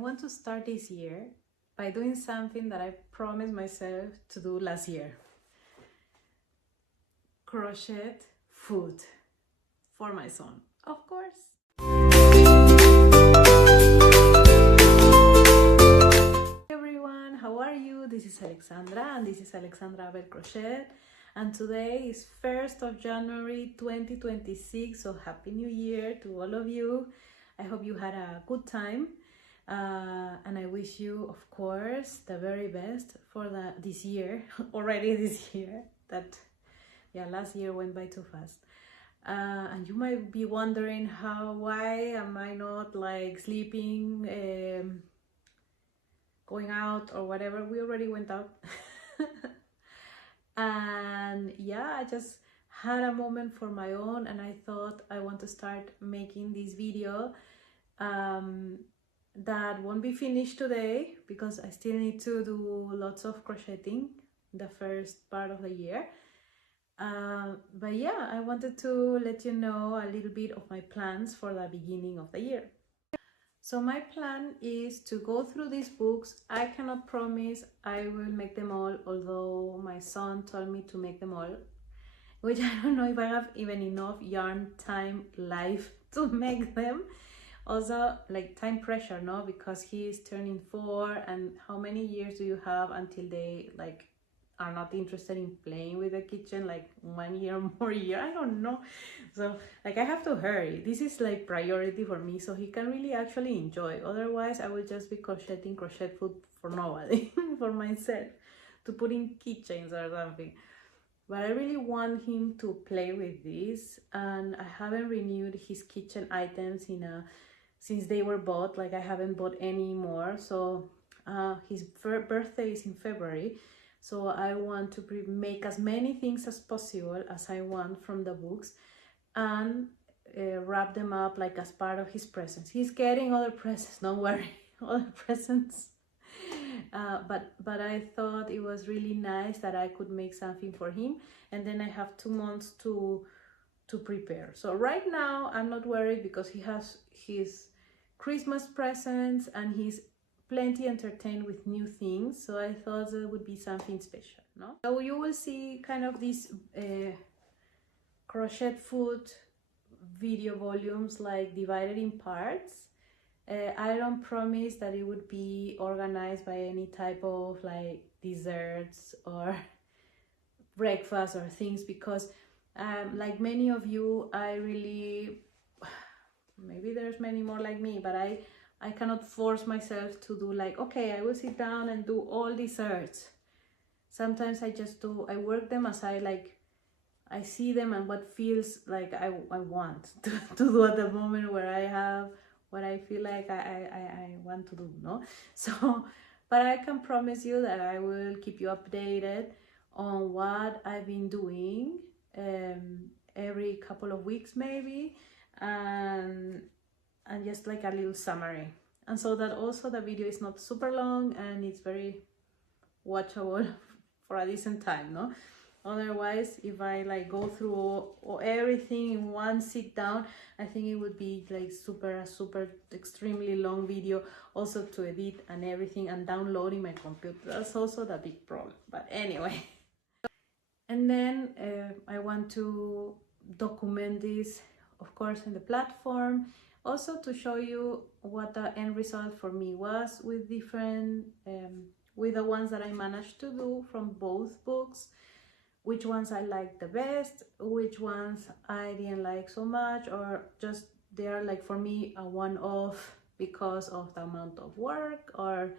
I want to start this year by doing something that I promised myself to do last year. Crochet food for my son, of course. Hey everyone, how are you? This is Alexandra and this is Alexandra Crochet, and today is 1st of January 2026, so Happy New Year to all of you. I hope you had a good time. And I wish you, of course, the very best for this year, already this year, that, yeah, last year went by too fast. And you might be wondering why am I not like sleeping, going out or whatever. We already went out. And yeah, I just had a moment for my own and I thought I want to start making this video. That won't be finished today because I still need to do lots of crocheting the first part of the year. But yeah, I wanted to let you know a little bit of my plans for the beginning of the year. So my plan is to go through these books. I cannot promise I will make them all, although my son told me to make them all, which I don't know if I have even enough yarn time life to make them. Also, like time pressure, no, because he is turning 4, and how many years do you have until they like are not interested in playing with the kitchen? Like 1 year, more year, I don't know. So like I have to hurry. This is like priority for me, so he can really actually enjoy. Otherwise I will just be crocheting crochet food for nobody, for myself, to put in keychains or something. But I really want him to play with this, and I haven't renewed his kitchen items since they were bought. Like I haven't bought any more. So his birthday is in February, so I want to make as many things as possible as I want from the books and wrap them up like as part of his presents. He's getting other presents, don't worry, other presents. But I thought it was really nice that I could make something for him, and then I have 2 months to prepare. So right now I'm not worried because he has his Christmas presents and he's plenty entertained with new things. So I thought it would be something special, no? So you will see kind of these crochet food video volumes like divided in parts. I don't promise that it would be organized by any type of like desserts or breakfast or things, because like many of you, I really, maybe there's many more like me, but I cannot force myself to do like, okay, I will sit down and do all desserts. Sometimes I just I work them as I see them and what feels like I want to do at the moment where I have what I feel like I want to do, no? So, but I can promise you that I will keep you updated on what I've been doing every couple of weeks maybe, and just like a little summary, and so that also the video is not super long and it's very watchable for a decent time, no? Otherwise, if I like go through everything in one sit down, I think it would be like super extremely long video, also to edit and everything and downloading my computer. That's also the big problem, but anyway. And then I want to document this, of course, in the platform, also to show you what the end result for me was with different with the ones that I managed to do from both books, which ones I liked the best, which ones I didn't like so much, or just they are like for me a one-off because of the amount of work or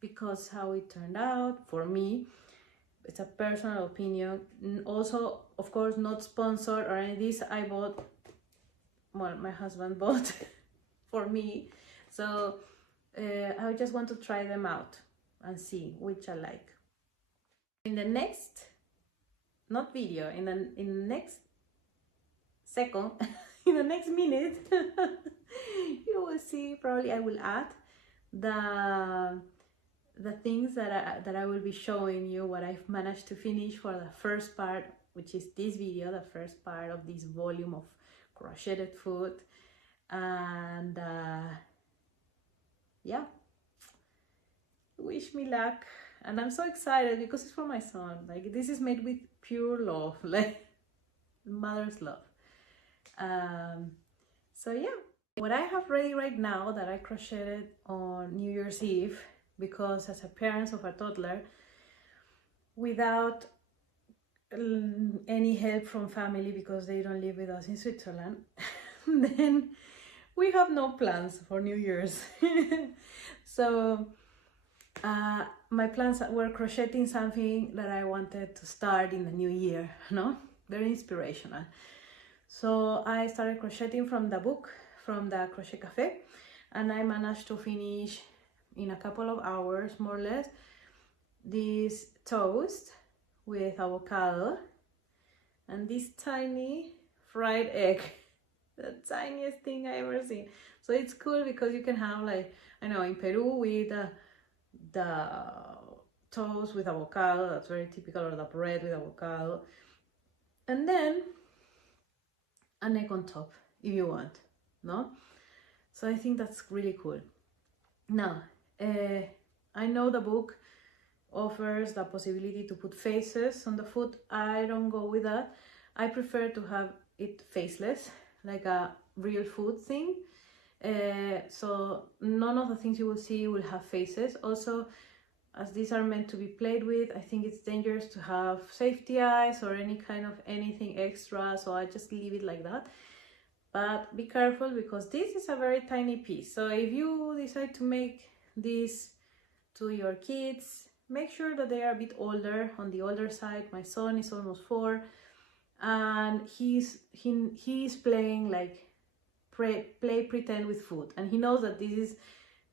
because how it turned out. For me, it's a personal opinion. Also, of course, not sponsored or any of this. I bought, well, my husband bought for me, so I just want to try them out and see which I like. In the next, not video, in the next second, in the next minute, you will see, probably I will add the things that I will be showing you, what I've managed to finish for the first part, which is this video, the first part of this volume of crocheted food. And yeah, wish me luck. And I'm so excited because it's for my son. Like, this is made with pure love, like mother's love. So yeah, what I have ready right now that I crocheted on New Year's Eve, because as a parent of a toddler, without any help from family, because they don't live with us in Switzerland, then we have no plans for New Year's. So my plans were crocheting something that I wanted to start in the new year, no? Very inspirational. So I started crocheting from the book, from the Crochet Cafe, and I managed to finish in a couple of hours, more or less, this toast with avocado and this tiny fried egg, the tiniest thing I ever seen. So it's cool because you can have, like, I know in Peru with the toast with avocado, that's very typical, or the bread with avocado, and then an egg on top if you want, no? So I think that's really cool. Now, I know the book offers the possibility to put faces on the food. I don't go with that. I prefer to have it faceless, like a real food thing. So none of the things you will see will have faces. Also, as these are meant to be played with, I think it's dangerous to have safety eyes or any kind of anything extra, so I just leave it like that. But be careful, because this is a very tiny piece. So if you decide to make this to your kids, make sure that they are a bit older, on the older side. My son is almost 4, and he's playing like play pretend with food, and he knows that this is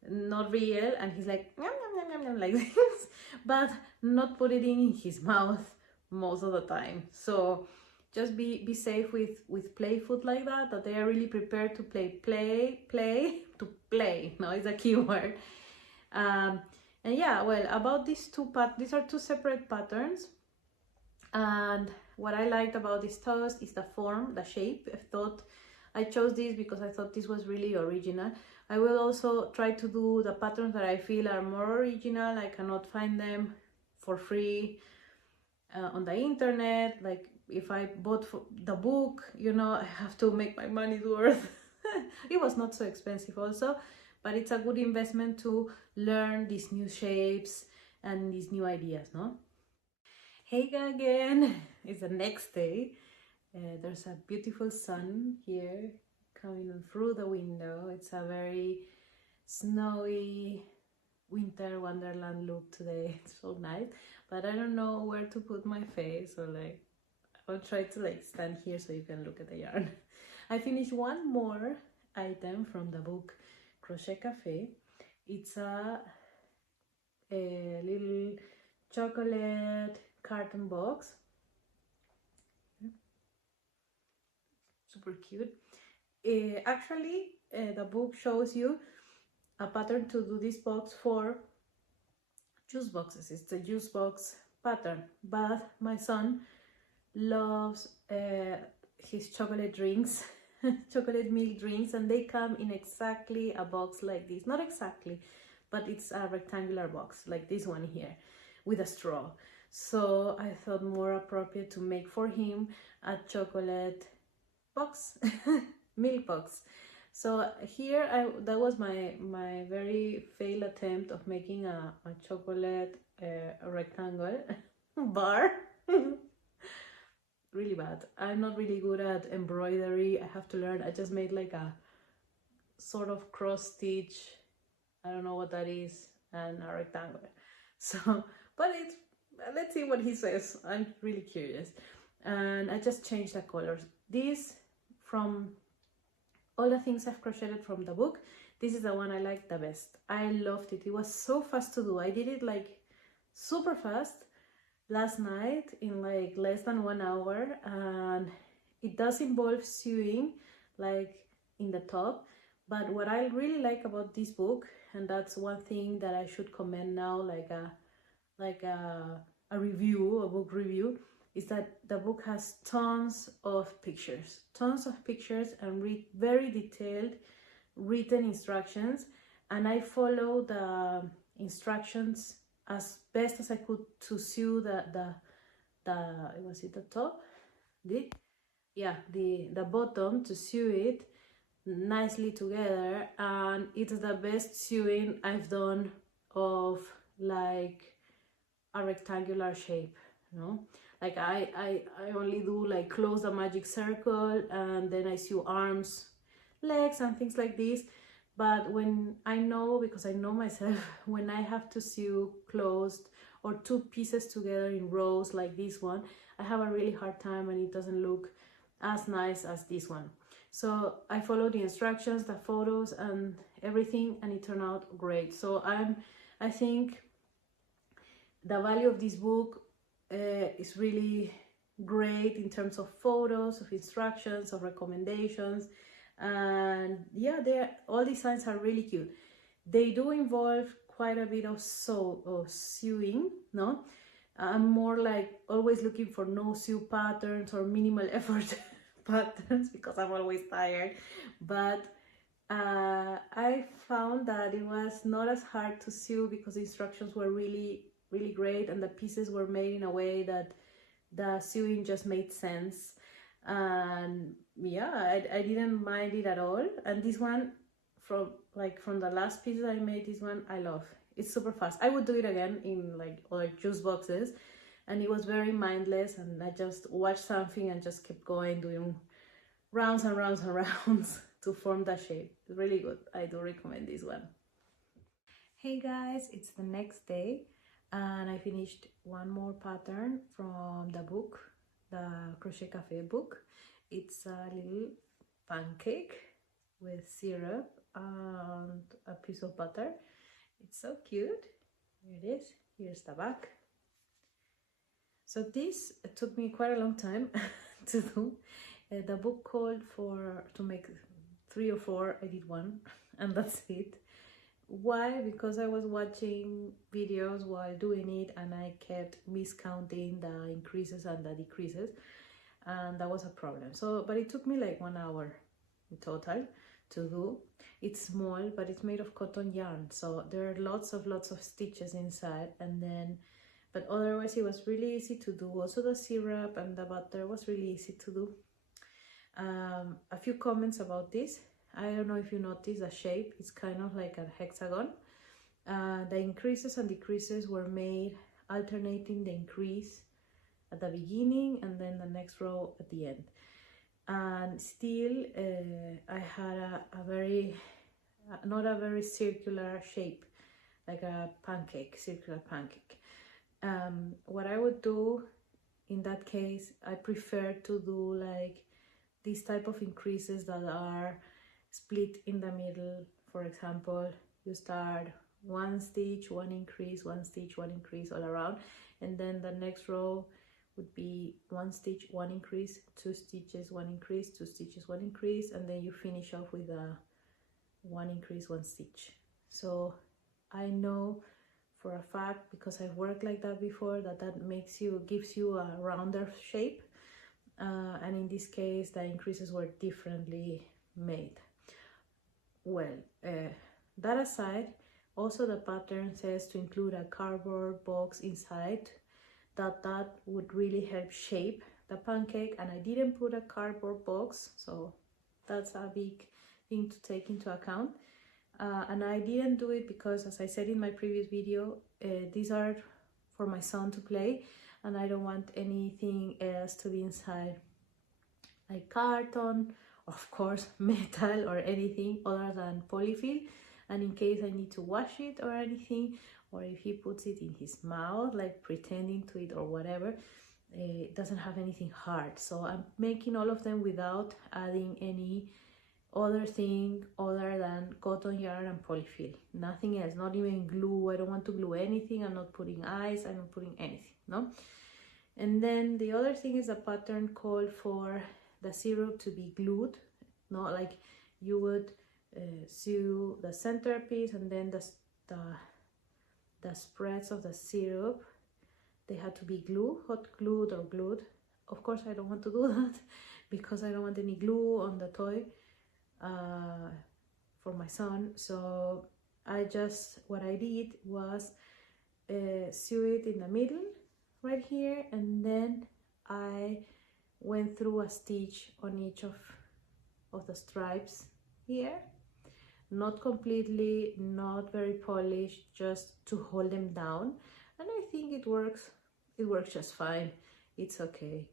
not real, and he's like yum, yum, yum, yum, like this, but not put it in his mouth most of the time. So just be safe with play food like that, that they are really prepared to play. No, it's a key word. And yeah, well, about these these are 2 separate patterns, and what I liked about this toast is the form, the shape. I chose this because I thought this was really original. I will also try to do the patterns that I feel are more original. I cannot find them for free on the internet. Like, if I bought the book, you know, I have to make my money's worth. It was not so expensive also, but it's a good investment to learn these new shapes and these new ideas, no? Hey again, it's the next day. There's a beautiful sun here coming through the window. It's a very snowy winter wonderland look today. It's so nice, but I don't know where to put my face, or like, I'll try to like stand here so you can look at the yarn. I finished one more item from the book Crochet Cafe. It's a little chocolate carton box. Super cute. Actually, the book shows you a pattern to do this box for juice boxes. It's the juice box pattern, but my son loves his chocolate drinks, chocolate milk drinks, and they come in exactly a box like this. Not exactly, but it's a rectangular box like this one here with a straw. So I thought more appropriate to make for him a chocolate box, milk box. So here that was my very failed attempt of making a chocolate rectangle bar. Really bad. I'm not really good at embroidery. I have to learn. I just made like a sort of cross stitch, I don't know what that is, and a rectangle. So, but it's, let's see what he says. I'm really curious. And I just changed the colors. This, from all the things I've crocheted from the book, this is the one I like the best. I loved it. It was so fast to do. I did it like super fast last night in like less than 1 hour, and it does involve sewing like in the top. But what I really like about this book, and that's one thing that I should commend now, like a review, a book review, is that the book has tons of pictures and very detailed written instructions, and I follow the instructions as best as I could to sew the was it the top? The bottom, to sew it nicely together, and it's the best sewing I've done of like a rectangular shape, you know. Like I only do like close the magic circle and then I sew arms, legs and things like this. But when I know, because I know myself, when I have to sew closed or two pieces together in rows like this one, I have a really hard time and it doesn't look as nice as this one. So I follow the instructions, the photos and everything, and it turned out great. So I think the value of this book is really great in terms of photos, of instructions, of recommendations, and yeah, all designs are really cute. They do involve quite a bit of sewing, no? I'm more like always looking for no sew patterns or minimal effort patterns because I'm always tired, but I found that it was not as hard to sew because the instructions were really great and the pieces were made in a way that the sewing just made sense. And yeah, I didn't mind it at all. And this one, from the last pieces I made, this one I love. It's super fast. I would do it again in like other juice boxes, and it was very mindless, and I just watched something and just kept going, doing rounds and rounds and rounds to form that shape. Really good. I do recommend this one. Hey guys, it's the next day and I finished one more pattern from the book, the Crochet Cafe book. It's a little pancake with syrup and a piece of butter. It's so cute. Here it is. Here's the back. So this took me quite a long time to do. The book called to make 3 or 4. I did 1 and that's it. Why? Because I was watching videos while doing it and I kept miscounting the increases and the decreases, and that was a problem. So, but it took me like 1 hour in total to do. It's small, but it's made of cotton yarn, so there are lots of stitches inside, and then but otherwise it was really easy to do. Also the syrup and the butter was really easy to do. A few comments about this. I don't know if you notice the shape, it's kind of like a hexagon. The increases and decreases were made alternating the increase at the beginning and then the next row at the end. And still I had a very, not a very circular shape, like a pancake, circular pancake. What I would do in that case, I prefer to do like these type of increases that are split in the middle. For example, you start 1 stitch, 1 increase, 1 stitch, 1 increase all around, and then the next row would be 1 stitch, 1 increase, 2 stitches, 1 increase, 2 stitches, 1 increase, and then you finish off with a 1 increase, 1 stitch. So I know for a fact, because I've worked like that before, that gives you a rounder shape, and in this case the increases were differently made. Well, that aside, also the pattern says to include a cardboard box inside, that would really help shape the pancake, and I didn't put a cardboard box, so that's a big thing to take into account. And I didn't do it because, as I said in my previous video, these are for my son to play and I don't want anything else to be inside, like carton, of course metal, or anything other than polyfill. And in case I need to wash it or anything, or if he puts it in his mouth like pretending to eat or whatever, it doesn't have anything hard. So I'm making all of them without adding any other thing other than cotton yarn and polyfill, nothing else, not even glue. I don't want to glue anything. I'm not putting ice, I'm not putting anything, no. And then the other thing is the pattern called for the syrup to be glued, not like you would sew the centerpiece and then the spreads of the syrup, they had to be glued, hot glued or glued. Of course I don't want to do that because I don't want any glue on the toy for my son. So what I did was sew it in the middle right here, and then I went through a stitch on each of the stripes here, not completely, not very polished, just to hold them down, and I think it works just fine. It's okay.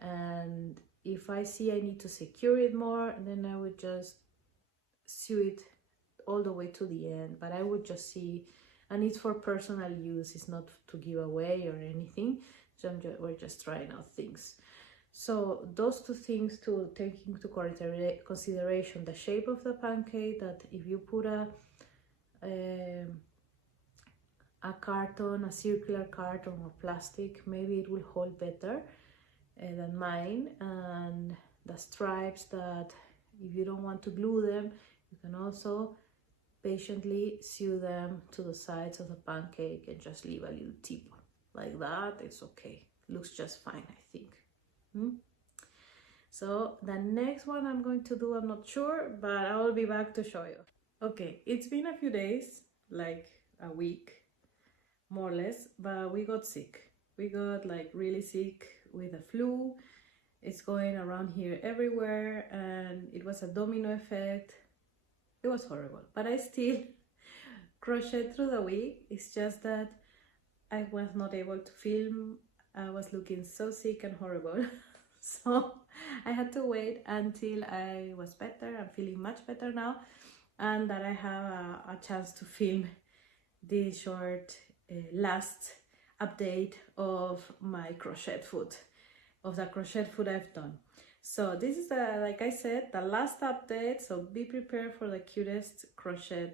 And if I see I need to secure it more, then I would just sew it all the way to the end, but I would just see, and it's for personal use, it's not to give away or anything, so we're just trying out things. So those two things to take into consideration: the shape of the pancake, that if you put a carton, a circular carton or plastic, maybe it will hold better than mine, and the stripes, that if you don't want to glue them, you can also patiently sew them to the sides of the pancake and just leave a little tip like that. It's okay, looks just fine, I think. So the next one I'm going to do, I'm not sure, but I will be back to show you. Okay, it's been a few days, like a week more or less, but we got sick. We got like really sick with the flu. It's going around here everywhere, and it was a domino effect. It was horrible, but I still crocheted through the week. It's just that I was not able to film. I was looking so sick and horrible. So I had to wait until I was better. I'm feeling much better now, and that I have a chance to film this short last update of my crochet food, of the crochet food I've done. So this is like I said, the last update, so be prepared for the cutest crochet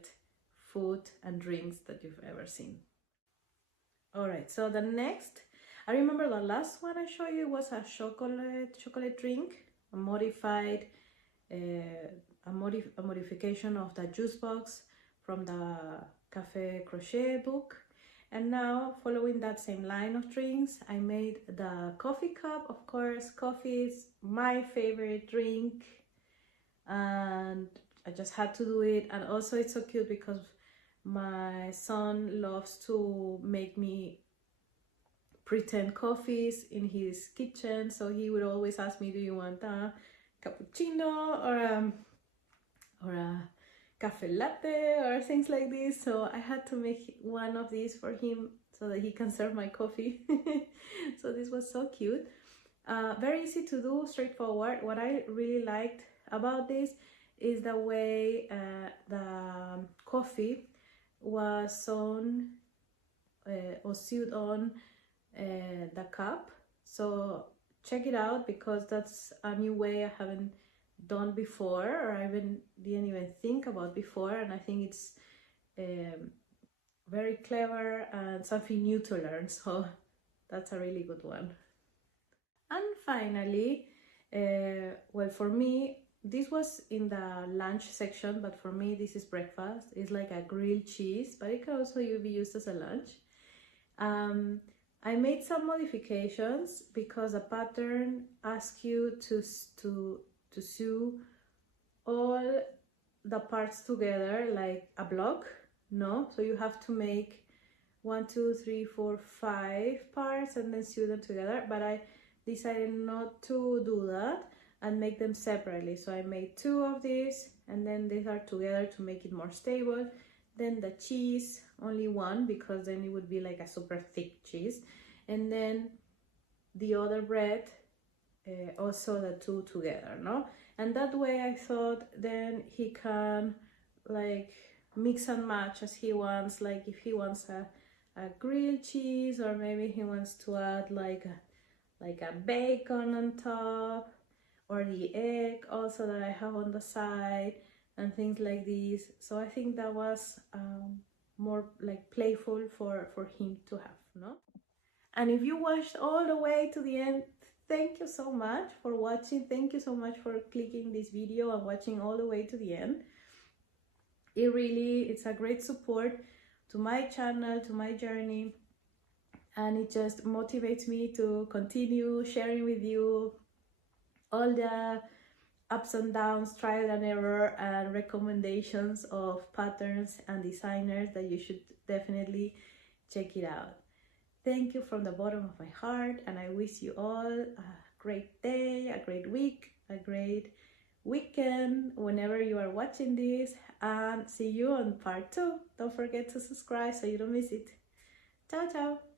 food and drinks that you've ever seen. All right, so the next, I remember the last one I showed you was a chocolate drink, a modified, a modification of the juice box from the Cafe Crochet book. And now, following that same line of drinks, I made the coffee cup. Of course, coffee is my favorite drink, and I just had to do it. And also it's so cute because my son loves to make me pretend coffees in his kitchen, so he would always ask me, do you want a cappuccino or a cafe latte or things like this? So I had to make one of these for him so that he can serve my coffee. So this was so cute. Very easy to do, straightforward. What I really liked about this is the way the coffee was sewn or sewed on the cup. So check it out, because that's a new way I haven't done before, or I didn't even think about before, and I think it's very clever and something new to learn, so that's a really good one. And finally, well, for me, this was in the lunch section, but for me this is breakfast. It's like a grilled cheese, but it can also be used as a lunch. I made some modifications because the pattern asks you to sew all the parts together like a block, no? So you have to make 1, 2, 3, 4, 5 parts and then sew them together, but I decided not to do that and make them separately. So I made 2 of these, and then these are together to make it more stable. Then the cheese, only 1, because then it would be like a super thick cheese, and then the other bread, also the 2 together, no? And that way I thought then he can like mix and match as he wants, like if he wants a grilled cheese, or maybe he wants to add like a bacon on top, or the egg also that I have on the side, and things like this. So I think that was more like playful for him to have, no? And if you watched all the way to the end, thank you so much for watching. Thank you so much for clicking this video and watching all the way to the end. It's a great support to my channel, to my journey, and it just motivates me to continue sharing with you all the ups and downs, trial and error, and recommendations of patterns and designers that you should definitely check it out. Thank you from the bottom of my heart, and I wish you all a great day, a great week, a great weekend whenever you are watching this, and see you on part 2. Don't forget to subscribe so you don't miss it. Ciao, ciao.